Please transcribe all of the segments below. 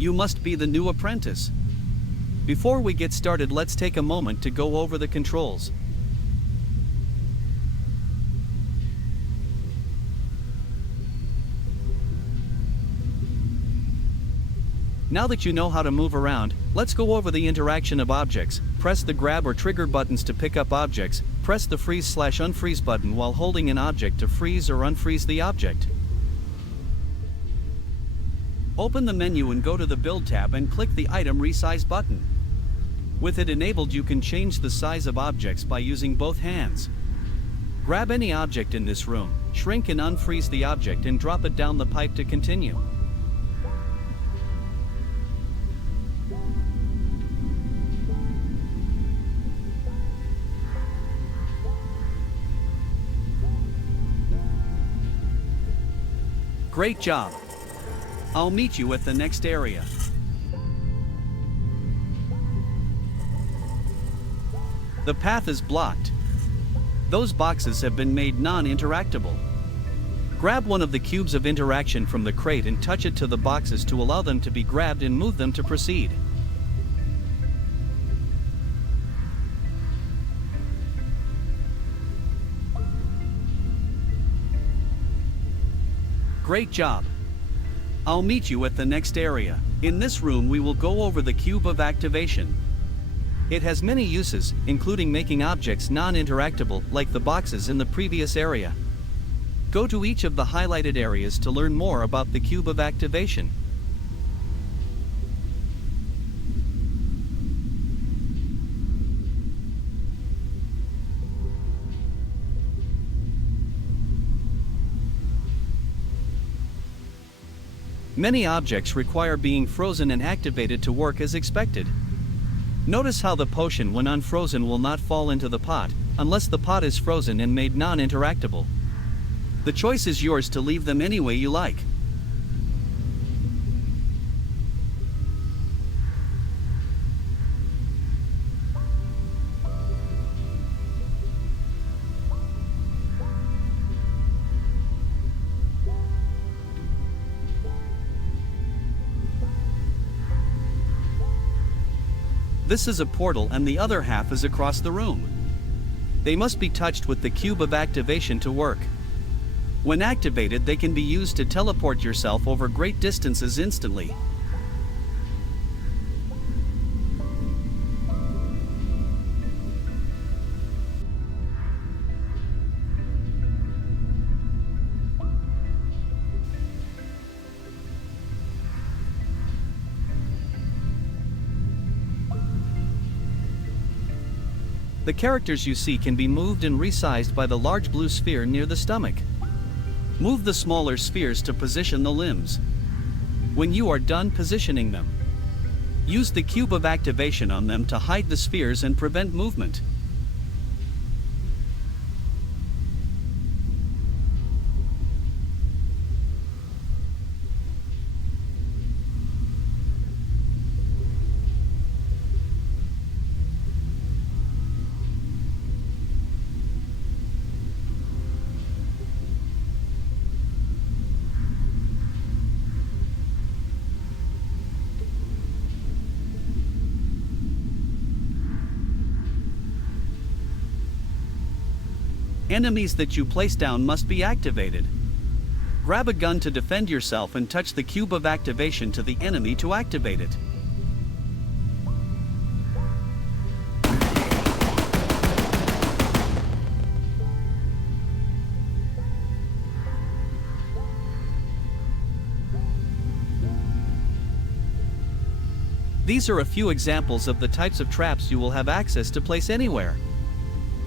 You must be the new apprentice. Before we get started, let's take a moment to go over the controls. Now that you know how to move around, let's go over the interaction of objects. Press the grab or trigger buttons to pick up objects. Press the freeze/unfreeze button while holding an object to freeze or unfreeze the object. Open the menu and go to the Build tab and click the Item Resize button. With it enabled, you can change the size of objects by using both hands. Grab any object in this room, shrink and unfreeze the object and drop it down the pipe to continue. Great job! I'll meet you at the next area. The path is blocked. Those boxes have been made non-interactable. Grab one of the cubes of interaction from the crate and touch it to the boxes to allow them to be grabbed and move them to proceed. Great job! I'll meet you at the next area. In this room we will go over the cube of activation. It has many uses, including making objects non-interactable, like the boxes in the previous area. Go to each of the highlighted areas to learn more about the cube of activation. Many objects require being frozen and activated to work as expected. Notice how the potion, when unfrozen, will not fall into the pot, unless the pot is frozen and made non-interactable. The choice is yours to leave them any way you like. This is a portal and the other half is across the room. They must be touched with the cube of activation to work. When activated, they can be used to teleport yourself over great distances instantly. The characters you see can be moved and resized by the large blue sphere near the stomach. Move the smaller spheres to position the limbs. When you are done positioning them, use the cube of activation on them to hide the spheres and prevent movement. Enemies that you place down must be activated. Grab a gun to defend yourself and touch the cube of activation to the enemy to activate it. These are a few examples of the types of traps you will have access to place anywhere.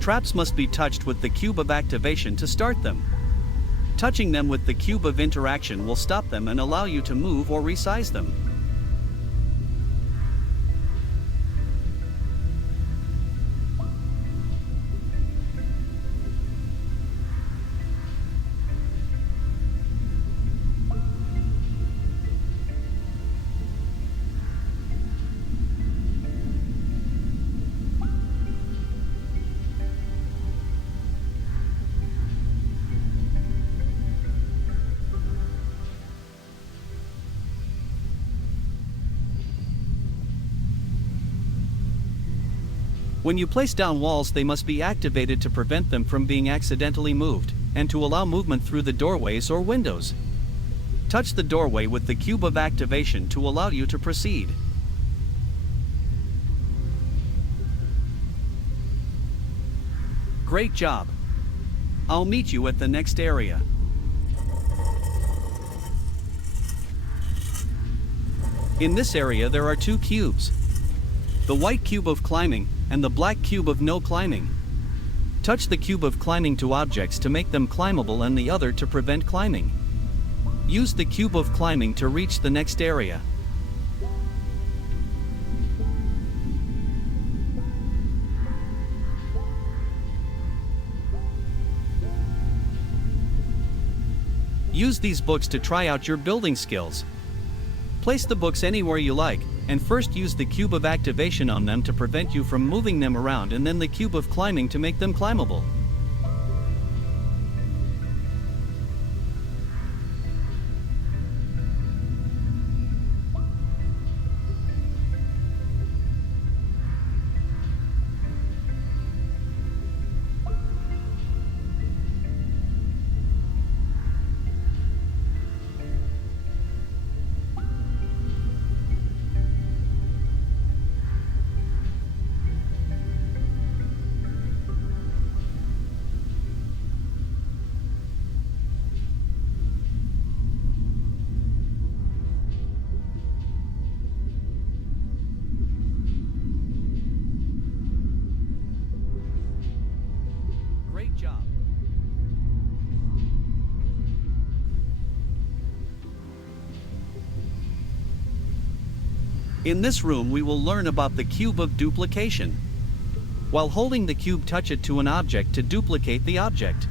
Traps must be touched with the cube of activation to start them. Touching them with the cube of interaction will stop them and allow you to move or resize them. When you place down walls, they must be activated to prevent them from being accidentally moved, and to allow movement through the doorways or windows. Touch the doorway with the cube of activation to allow you to proceed. Great job! I'll meet you at the next area. In this area there are two cubes. The white cube of climbing, and the black cube of no climbing. Touch the cube of climbing to objects to make them climbable and the other to prevent climbing. Use the cube of climbing to reach the next area. Use these books to try out your building skills. Place the books anywhere you like, and first use the cube of activation on them to prevent you from moving them around, and then the cube of climbing to make them climbable. Great job! In this room we will learn about the cube of duplication. While holding the cube, touch it to an object to duplicate the object.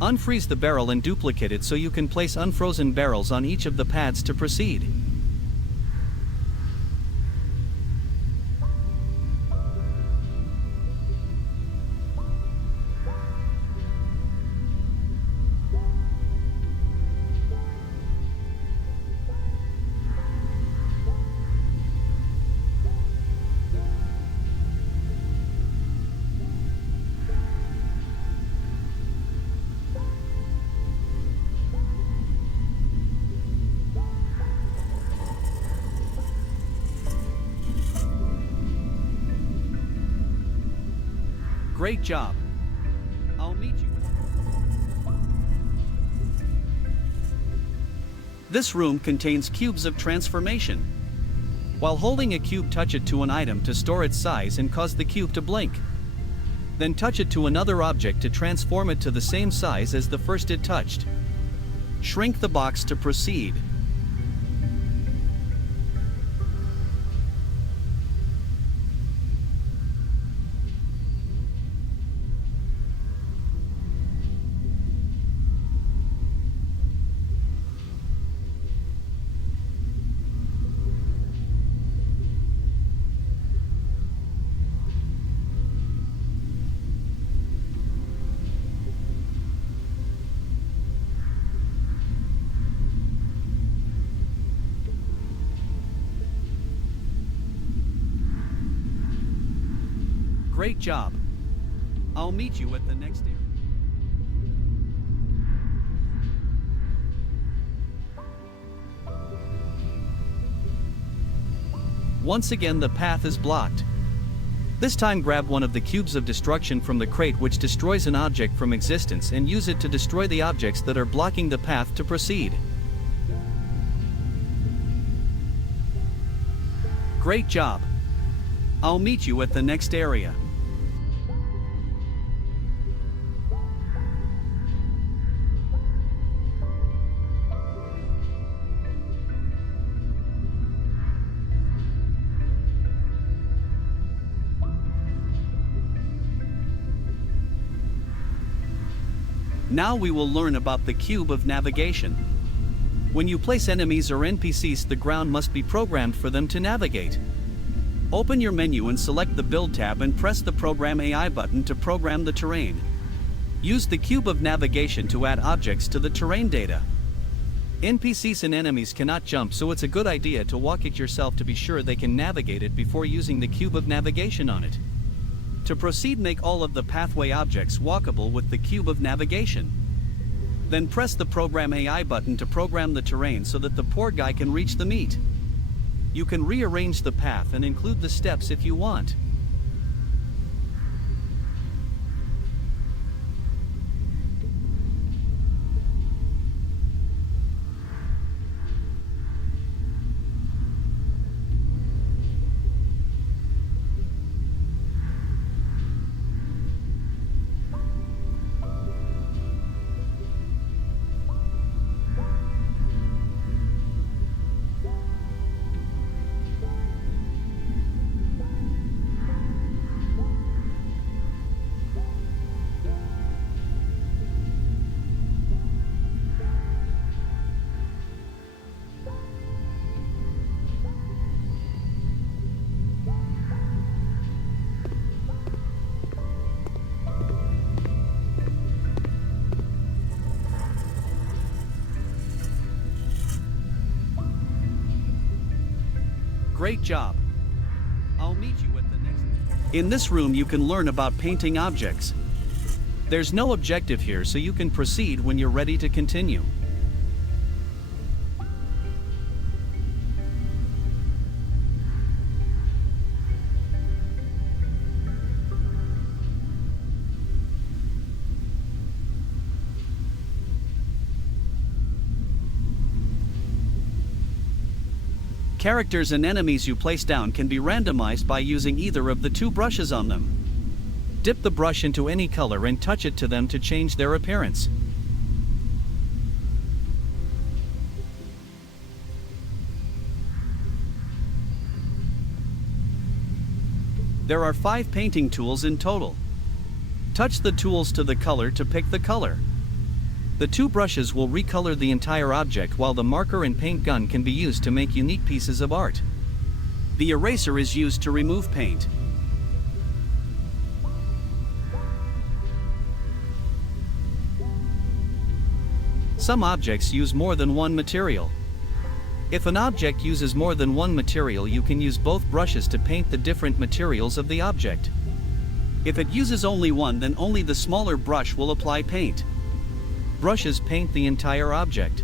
Unfreeze the barrel and duplicate it so you can place unfrozen barrels on each of the pads to proceed. Great job! I'll meet you. This room contains cubes of transformation. While holding a cube, touch it to an item to store its size and cause the cube to blink. Then touch it to another object to transform it to the same size as the first it touched. Shrink the box to proceed. Great job! I'll meet you at the next area. Once again the path is blocked. This time grab one of the cubes of destruction from the crate which destroys an object from existence and use it to destroy the objects that are blocking the path to proceed. Great job! I'll meet you at the next area. Now we will learn about the cube of navigation. When you place enemies or NPCs, the ground must be programmed for them to navigate. Open your menu and select the Build tab and press the Program AI button to program the terrain. Use the cube of navigation to add objects to the terrain data. NPCs and enemies cannot jump, so it's a good idea to walk it yourself to be sure they can navigate it before using the cube of navigation on it. To proceed, make all of the pathway objects walkable with the cube of navigation. Then press the Program AI button to program the terrain so that the poor guy can reach the meat. You can rearrange the path and include the steps if you want. Great job. I'll meet you at the next. In this room you can learn about painting objects. There's no objective here, so you can proceed when you're ready to continue. Characters and enemies you place down can be randomized by using either of the two brushes on them. Dip the brush into any color and touch it to them to change their appearance. There are 5 painting tools in total. Touch the tools to the color to pick the color. The 2 brushes will recolor the entire object, while the marker and paint gun can be used to make unique pieces of art. The eraser is used to remove paint. Some objects use more than one material. If an object uses more than one material, you can use both brushes to paint the different materials of the object. If it uses only one, then only the smaller brush will apply paint. Brushes paint the entire object.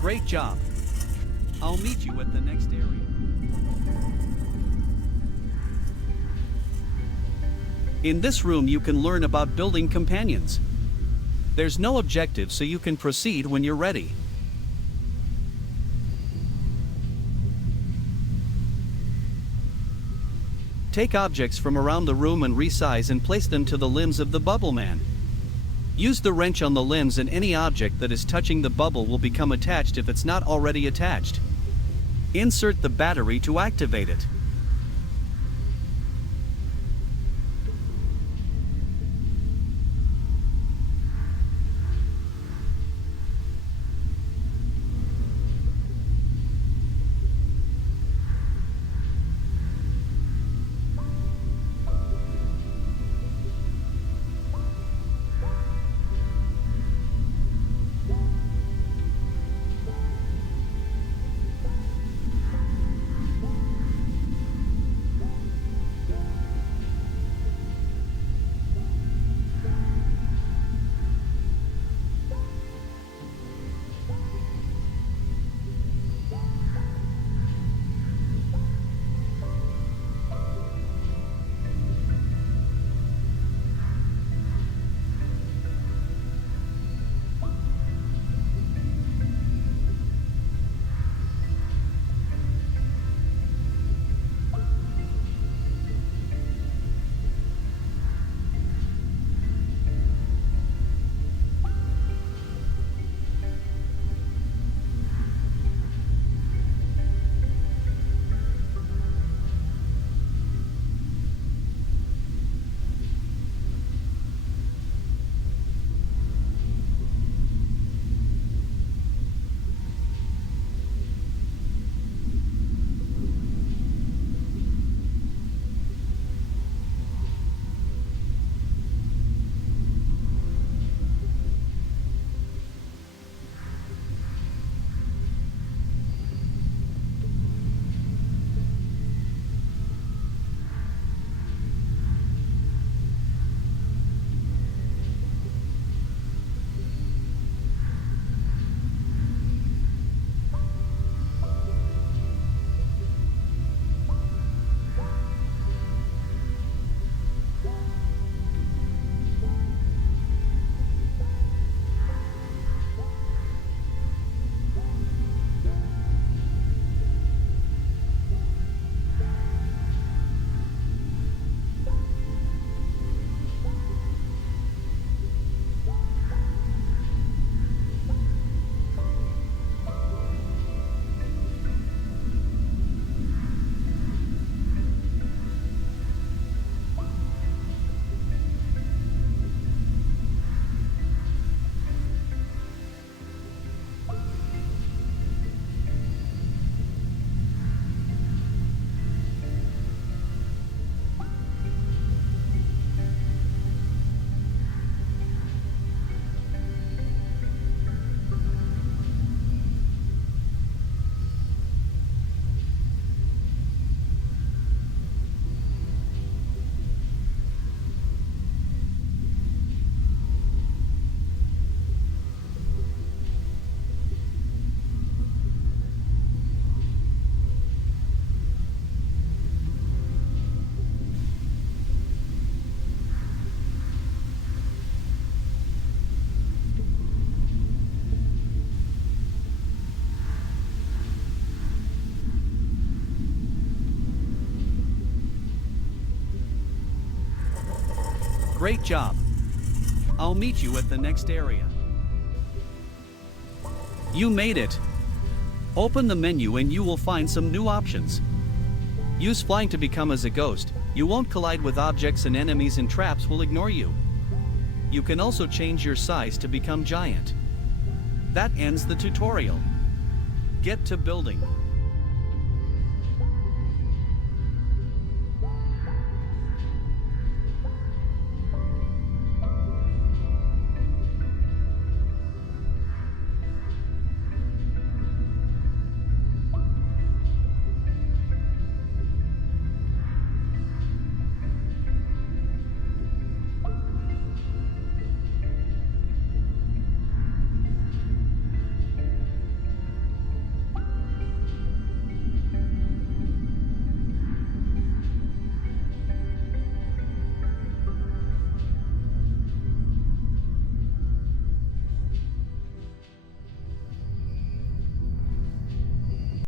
Great job. I'll meet you at the next area. In this room you can learn about building companions. There's no objective, so you can proceed when you're ready. Take objects from around the room and resize and place them to the limbs of the bubble man. Use the wrench on the limbs and any object that is touching the bubble will become attached if it's not already attached. Insert the battery to activate it. Great job. I'll meet you at the next area. You made it. Open the menu and you will find some new options. Use flying to become as a ghost. You won't collide with objects and enemies and traps will ignore you. You can also change your size to become giant. That ends the tutorial. Get to building.